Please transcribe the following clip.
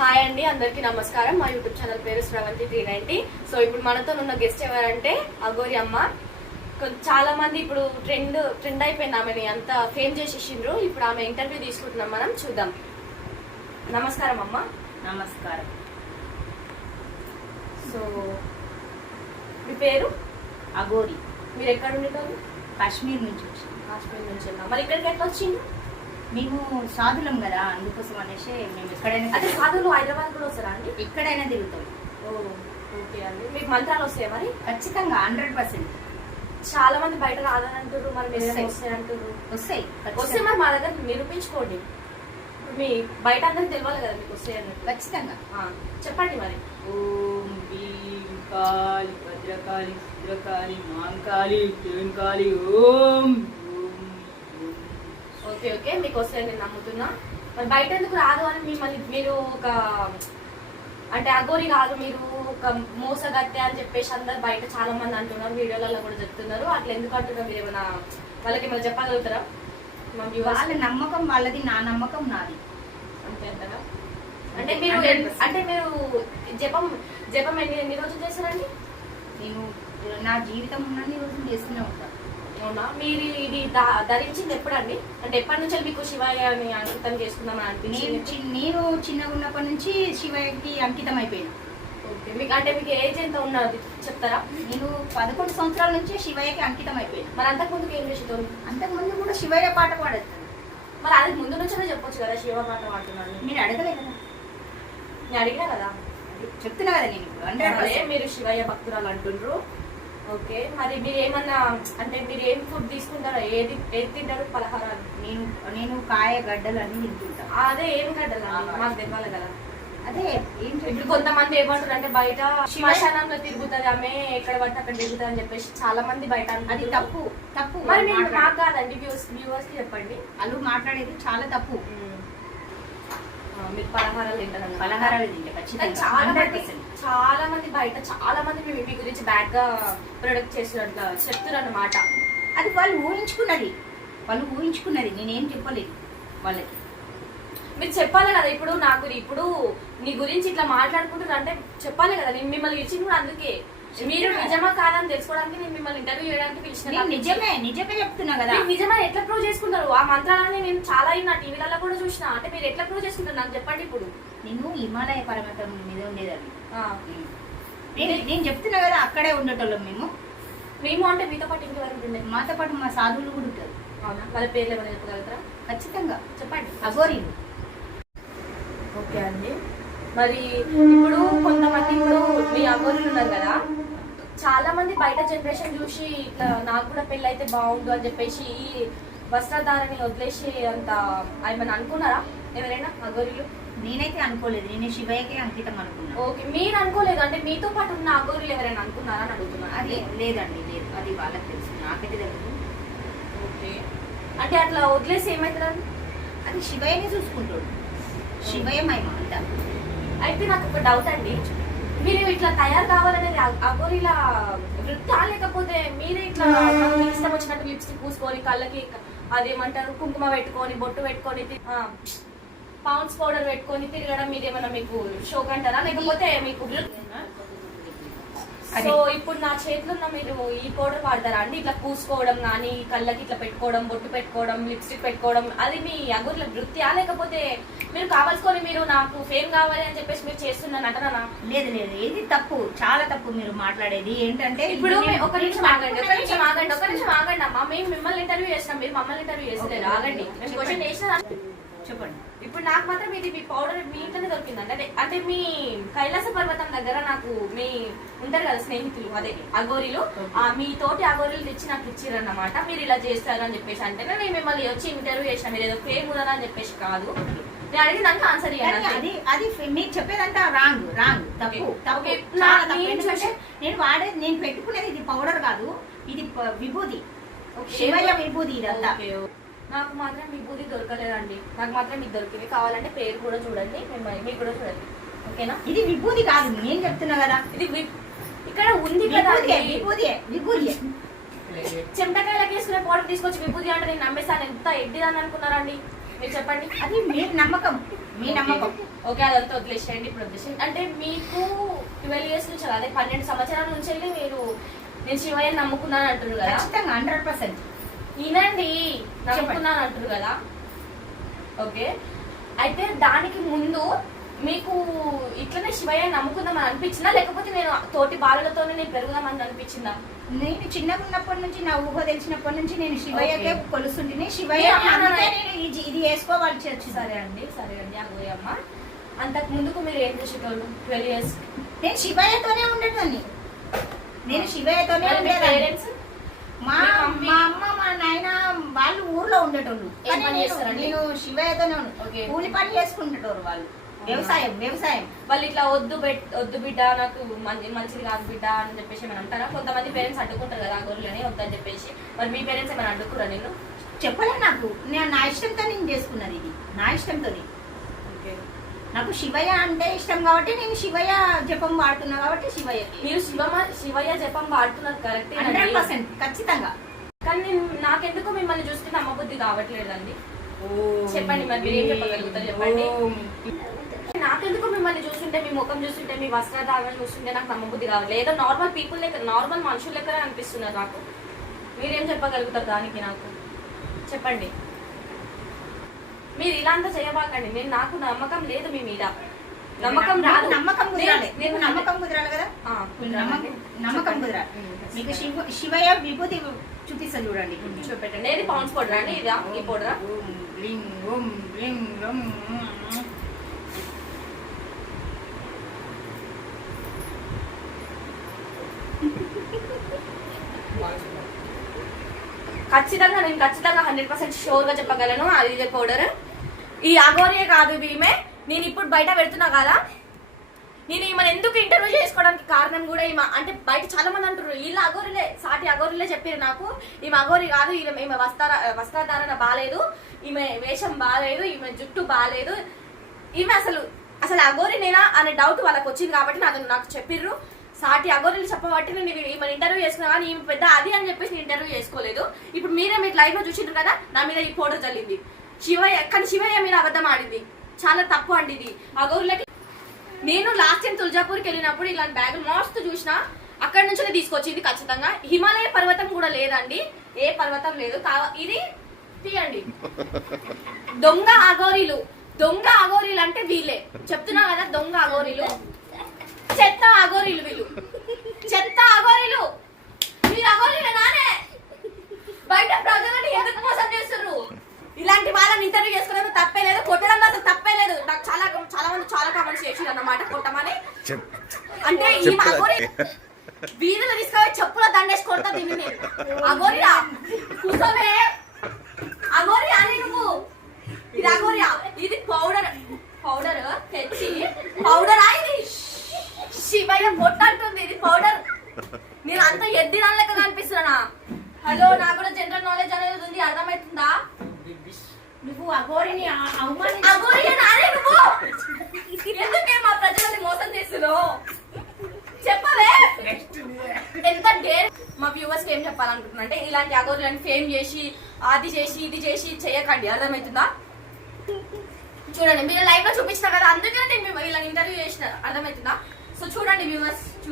Hi అండి, అందరికీ నమస్కారం. మా యూట్యూబ్ ఛానల్ పేరు శ్రవంతి 390. సో ఇప్పుడు మనతో ఉన్న గెస్ట్ ఎవరంటే అఘోరి అమ్మ. చాలా మంది ఇప్పుడు ట్రెండ్ అయిపోయింది, ఆమెని అంతా ఫేమ్ చేసేసిండ్రు. ఇప్పుడు ఆమె ఇంటర్వ్యూ తీసుకుంటున్నాం, మనం చూద్దాం. నమస్కారం అమ్మ. నమస్కారం. సో మీ పేరు? అఘోరి. మీరు ఎక్కడ ఉండేటోళ్ళు? కాశ్మీర్ నుంచి వచ్చాం. కాశ్మీర్ నుంచి. మరి ఇక్కడికి ఎట్లా వచ్చిండ్రు? మేము సాధులం కదా, అందుకోసం అనేసి మేము ఎక్కడైనా అంటే సాధువులు హైదరాబాద్ కూడా వస్తారా అండి? ఎక్కడైనా తిరుగుతాం. ఓకే అండి. మీకు మంత్రాలు వస్తాయి మరి? ఖచ్చితంగా 100%. చాలా మంది బయట రాదని అంటారు, మరి మీరు వస్తాయి అంటారు. వస్తాయి. వస్తే మరి మా దగ్గర నిరూపించుకోండి. మీ బయట అందరికి తెలియాలి కదా మీకు వస్తాయి అన్నట్టు. ఖచ్చితంగా చెప్పండి మరి. ఓం భీం కాళి భద్రకాళి భద్రకాళి మాంకాళి కాళి ఓం. ఓకే ఓకే, మీకు వస్తాయని నేను నమ్ముతున్నా. మరి బయట ఎందుకు రాదు అని మిమ్మల్ని మీరు ఒక అంటే అఘోరి కాదు, మీరు ఒక మోసగత్తె అని చెప్పేసి అందరు బయట చాలా మంది అంటున్నారు, వీడియోలలో కూడా చెప్తున్నారు. అట్లా ఎందుకు అంటున్నారు? మీరు ఏమైనా వాళ్ళకి ఏమైనా చెప్పగలుగుతారా? వాళ్ళ నమ్మకం వాళ్ళది, నా నమ్మకం నాది. అంతే అంటారా? అంటే మీరు జపం ఎన్ని రోజులు చేస్తారండి? నేను నా జీవితం ఉన్నన్ని రోజులు చేస్తూనే ఉంటాను. అవునా? మీరు ఇది ధరించింది ఎప్పుడండి? అంటే ఎప్పటి నుంచి మీకు శివయ్యని అంకితం చేసుకుందామని అనిపించింది? నేను చిన్నగా ఉన్నప్పటి నుంచి శివయ్యకి అంకితం అయిపోయాను. ఓకే, మీకు అంటే మీకు ఏజ్ ఎంత ఉన్నది చెప్తారా? నేను 11 సంవత్సరాల నుంచి శివయ్యకి అంకితం అయిపోయాను. మరి అంతకుముందుకు ఏం చేసేది? అంతకుముందు కూడా శివయ్య పాట పాడేస్తాను. మరి అది ముందు నుంచే చెప్పొచ్చు కదా, శివ పాట పాడుతున్నాను. మీరు అడగలే కదా? నేను అడిగినా కదా, చెప్తున్నా కదా నేను ఇప్పుడు 100%. మీరు శివయ్య భక్తురాలు అంటుండ్రు. ఓకే, మరి మీరు ఏమన్నా అంటే మీరు ఏం ఫుడ్ తీసుకుంటారా? ఏది తింటారు పలహారాలు? నేను కాయ గడ్డలు అన్ని తింటుంటాను. అదే ఏం గడ్డలు మాకు తెలియాలి కదా. అదే ఇప్పుడు కొంతమంది ఏమంటారు అంటే బయట శ్మశానంలో తిరుగుతుంది ఆమె, ఎక్కడ పడితే అక్కడ తిరుగుతుంది అని చెప్పేసి చాలా మంది బయట. అది తప్పు. మరి మీరు మాకు కాదండి, వ్యూవర్స్ కి చెప్పండి. వాళ్ళు మాట్లాడేది చాలా తప్పు. మీరు పలహారాలు తింటారు? పలహారాలు తింటే ఖచ్చితంగా. చాలా మంది బయట చాలా మంది మీ గురించి బ్యాడ్ గా ప్రొడక్ట్ చేస్తున్నట్టు చెప్తున్నారు అన్నమాట. అది వాళ్ళు ఊహించుకున్నది, నేనేం చెప్పలేదు వాళ్ళకి. మీరు చెప్పాలి కదా. ఇప్పుడు నీ గురించి ఇట్లా మాట్లాడుకుంటున్నారు అంటే చెప్పాలి కదా. నేను మిమ్మల్ని ఇచ్చింది కూడా అందుకే, మీరు నిజమా కాదని తెలుసుకోవడానికి నేను మిమ్మల్ని ఇంటర్వ్యూ చేయడానికి పిలిచిన. నిజమే చెప్తున్నా కదా. నిజమా ఎట్లా ప్రూవ్ చేసుకుంటారు? ఆ మంత్రాలని నేను చాలా అయినా టీవీలలో కూడా చూసిన. అంటే మీరు ఎట్లా ప్రూవ్ చేసుకుంటారు నాకు చెప్పండి. ఇప్పుడు నేను హిమాలయ పర్వతం మీద ఉండేదాన్ని. నేను చెప్తున్నా కదా, అక్కడే ఉండేటోళ్ళం మేము. అంటే మీతో పాటు ఇంకెవరు ఉండే? మాతో పాటు మా సాధువులు కూడా ఉంటారు. అవునా? వాళ్ళ పేర్లు ఏమైనా చెప్పగలుగుతారా? ఖచ్చితంగా చెప్పండి. అఘోరీలు. ఓకే అండి. మరి ఇప్పుడు కొంతమంది మీ అఘోరీలు ఉన్నారు కదా, చాలా మంది బయట జనరేషన్ చూసి ఇట్లా నాకు కూడా పెళ్ళి అయితే బాగుండు అని చెప్పేసి ఈ వస్త్రధారని వదిలేసి అంత ఏమైనా అనుకున్నారా ఎవరైనా అఘోరీలు? నేనైతే అనుకోలేదు. నేను శివయ్యకే అంకితం అనుకున్నా. ఓకే, మీరు అనుకోలేదు అంటే మీతో పాటు ఉన్న అఘోరీలు ఎవరైనా అనుకున్నారా అని అడుగుతున్నారు. అది లేదండి, లేదు. అది వాళ్ళకి తెలుసు, నాకైతే తెలుసు. ఓకే, అంటే అట్లా వదిలేసి ఏమవుతుందండి? అది శివయ్యనే చూసుకుంటాడు. శివయ్య మహిమ అంతా. అయితే నాకు ఒక డౌట్ అండి, మీరు ఇట్లా తయారు కావాలనేది అఘోరీల వృత్తా, లేకపోతే మీరే ఇట్లా మీకు ఇష్టం వచ్చినట్టు లిప్స్టిక్ పూసుకొని కళ్ళకి అదేమంటారు కుంకుమ పెట్టుకొని బొట్టు పెట్టుకొని పౌండ్స్ పౌడర్ పెట్టుకొని తిరగడం మీరేమన్నా మీకు షోక్ అంటారా, లేకపోతే మీకు? సో ఇప్పుడు నా చేతిలో ఉన్న మీరు ఈ పౌడర్ వాడతారా అండి? ఇట్లా పూసుకోవడం కానీ, కళ్ళకి ఇట్లా పెట్టుకోవడం, బొట్టు పెట్టుకోవడం, లిప్స్టిక్ పెట్టుకోవడం, అది మీ అఘోరీల వృత్తియా, లేకపోతే మీరు కావాల్సుకొని మీరు నాకు ఫేమ్ కావాలి అని చెప్పేసి మీరు చేస్తున్న నటన? లేదు, ఇది తప్పు, చాలా తప్పు మీరు మాట్లాడేది. ఏంటంటే ఇప్పుడు ఒక నిమిషం ఆగండి అమ్మా. మేము మిమ్మల్ని ఇంటర్వ్యూ చేసినాం, మీరు మమ్మల్ని ఇంటర్వ్యూ చేస్తలేరు. ఆగండి, మేము క్వశ్చన్ చేసిన. చెప్పండి. ఇప్పుడు నాకు మాత్రం ఇది మీ పౌడర్ మీ ఇంట్లోనే దొరికిందండి? అంటే మీ కైలాస పర్వతం దగ్గర నాకు మీ ఉంటారు కదా స్నేహితులు, అదే అఘోరీలు, మీ తోటి అఘోరీలు తెచ్చి నాకు ఇచ్చిరన్నమాట. మీరు ఇలా చేస్తారు అని చెప్పేసి అంటే నేను మిమ్మల్ని వచ్చి ఇంటర్వ్యూ చేసిన. మీరు ఏదో ఫేమ్ ఉన్నారా అని చెప్పేసి కాదు, నేను అడిగిన దానికి ఆన్సర్ ఇవ్వాలి. అది మీకు చెప్పేదంతా రాంగ్, తప్పు. నేను పెట్టుకునేది ఇది పౌడర్ కాదు, ఇది విభూది, శివయ్య విభూది ఇదంతా. నాకు మాత్రం విభూది దొరకలేదండి, నాకు మాత్రం మీకు దొరికింది. కావాలంటే పేరు కూడా చూడండి, మీకు కూడా చూడండి. ఓకేనా? ఇది విభూది కాదు, నేను చెప్తున్నా కదా. ఇది ఇక్కడ ఉంది కదా విభూది. చెమటకాయలకి వేసుకునే పౌడర్ తీసుకొచ్చి విభూది అంటే నేను నమ్మేస్తాను. ఎంత ఎడ్డిదాన్ని అనుకున్నారండి మీరు? చెప్పండి. అది మీ నమ్మకం. ఓకే, అదంతా వదిలేసేయండి. ఇప్పుడు వదిలేసేయండి. అంటే మీకు 12 years నుంచి అదే 12 సంవత్సరాల నుంచి వెళ్ళి మీరు నేను శివయ్య నమ్ముకున్నాను అంటున్నారు కదా. ఖచ్చితంగా 100%. ఈనండి నమ్ముకున్నాను అంటారు కదా. ఓకే, అయితే దానికి ముందు మీకు ఇట్లనే శివయ్య నమ్ముకుందామని అనిపించిందా, లేకపోతే నేను తోటి బాలలతోనే నేను పెరుగుదామని అనిపించిందా? నేను చిన్నగా ఉన్నప్పటి నుంచి, నా ఊహ తెలిసినప్పటి నుంచి నేను శివయ్యకే కొలుస్తుంటే శివయ్య ఇది వేసుకోవాలి చర్చి. సరే అండి అగోరి అమ్మ. అంతకు ముందుకు మీరు ఏం చేసేటోళ్ళు 12 years? నేను శివయ్యతోనే ఉండేదాన్ని. పేరెంట్స్ మా అమ్మ మా నాయన వాళ్ళు ఊర్లో ఉండేటోళ్ళు. నేను శివయ్యతోనే ఓకే. కూలి పని చేసుకుంటేటోరు వాళ్ళు. వ్యవసాయం వాళ్ళు ఇట్లా వద్దు బిడ్డ, నాకు మంచిది కాదు బిడ్డ అని చెప్పేసి ఏమైనా అంటారా? కొంతమంది పేరెంట్స్ అడ్డుకుంటారు కదా గొర్రెలని వద్దని చెప్పేసి. మరి మీ పేరెంట్స్ ఏమైనా అడ్డుకురా? నేను చెప్పలేదు. నేను నా ఇష్టంతో నేను చేసుకున్నది. ఇది నా ఇష్టంతో. నాకు శివయ్య అంటే ఇష్టం కాబట్టి నేను శివయ్య జపం వాడుతున్నా కాబట్టి శివయ్య. మీరు శివయ్య జపం వాడుతున్నారు కరెక్ట్ 100% ఖచ్చితంగా. కానీ నాకెందుకు మిమ్మల్ని చూస్తే నమ్మబుద్ధి కావట్లేదండి. చెప్పండి మరి మీరు ఏం చెప్పగలుగుతారు చెప్పండి. నాకెందుకు మిమ్మల్ని చూస్తుంటే, మీ ముఖం చూస్తుంటే, మీ వస్త్రధారణ చూస్తుంటే నాకు నమ్మబుద్ధి కావాలి. ఏదో నార్మల్ పీపుల్ లెక్క, నార్మల్ మనుషుల లెక్కనే అనిపిస్తున్నారు నాకు. మీరేం చెప్పగలుగుతారు దానికి? నాకు చెప్పండి. మీరు ఇలా అంతా చేయబాకండి. నాకు నమ్మకం లేదు మీ మీద. నమ్మకం రాదు. నమ్మకం కుదరాలి కదా. నమ్మకం కుదరాలి. మీకు శివయ్య విభూతి చూపిస్తా చూడండి. చూపెట్టండి. ఏది పౌండ్స్ పౌడర్ అండి? ఇదా ఈ పౌడరా? ఖచ్చితంగా 100% షూర్ గా చెప్పగలను. అది ఇదే పౌడర్. ఈ అగోరియే కాదు ఈమె. నేను ఇప్పుడు బయట పెడుతున్నా కదా, నేను ఈమెను ఎందుకు ఇంటర్వ్యూ చేసుకోవడానికి కారణం కూడా ఈమె అంటే బయట చాలా మంది అంటారు వీళ్ళ అగోరిలే, సాటి అగోరిలే చెప్పారు నాకు. ఈమె అగోరి కాదు, ఈమె వస్త్రధారణ బాగాలేదు, ఈమె వేషం బాగాలేదు, ఈమె జుట్టు బాగాలేదు, ఈమె అసలు అగోరి నేనా అనే డౌట్ వాళ్ళకి వచ్చింది కాబట్టి నాకు చెప్పిర్రు. సాటి అగోరీలు చెప్పబట్టి నేను ఈమెను ఇంటర్వ్యూ చేసుకున్నా కానీ ఈమె పెద్ద అది అని చెప్పేసి నేను ఇంటర్వ్యూ చేసుకోలేదు. ఇప్పుడు మీరే మీకు లైవ్ లో చూసిండ్రు కదా, నా మీద ఈ పౌడర్ చల్లింది శివయ్య మీద అబద్ధం ఆడింది. చాలా తప్పు అండి ఇది. అగోరులకి నేను లాస్ట్ టైం తులజాపూర్కి వెళ్ళినప్పుడు ఇలాంటి బ్యాగులు మస్తు చూసిన, అక్కడి నుంచే తీసుకొచ్చింది. ఖచ్చితంగా హిమాలయ పర్వతం కూడా లేదండి, ఏ పర్వతం లేదు. ఇది తీయండి. దొంగ అగోరీలు అంటే వీళ్ళే చెప్తున్నా కదా. దొంగ అగోరీలు, చెత్త అగోరీలు, వీళ్ళు చెత్త అగోరీలు. మీరు అగోరీలు నానే బయట ప్రజలని ఎందుకు మోసం చేస్తున్నారు? ఇలాంటి వాళ్ళని ఇంటర్వ్యూ చేసుకోవడం తప్పే లేదు, కొట్టడం అసలు తప్పే లేదు. నాకు చాలా మంది చాలా కామెంట్స్ చేసిండ్రు అన్నమాట కొట్టమని. అంటే ఈ అగోరి వీధులు తీసుకొని చెప్పుల దండేసి కొడతా దీన్ని. అగోరియా కూర్చోవే, అగోరియా అని నువ్వు. ఇది అగోరియా, ఇది పౌడర్ తెచ్చి పౌడరా ఇది శివయ్య కొట్టంటుంది. ఇది పౌడర్. నేను అంత ఎద్దిన లెక్క కనిపిస్తున్నా. హలో, నాకు కూడా జనరల్ నాలెడ్జ్ అనేది ఉంది, అర్థమవుతుందా? నువ్వు అగోరిని ఎందుకే మా ప్రజలని మోసం చేస్తున్నావు? చెప్పవే. ఎంత డేర్. మా వ్యూవర్స్ ఏం చెప్పాలనుకుంటున్నా అంటే ఇలాంటి అగోరులను ఫేమ్ చేసి అది చేసి ఇది చేసి చేయకండి, అర్థమవుతుందా? చూడండి, మీరు లైవ్ లో చూపించిన కదా, అందుకనే నేను ఇలా ఇంటర్వ్యూ చేసిన, అర్థమవుతుందా? సో చూడండి వ్యూవర్స్.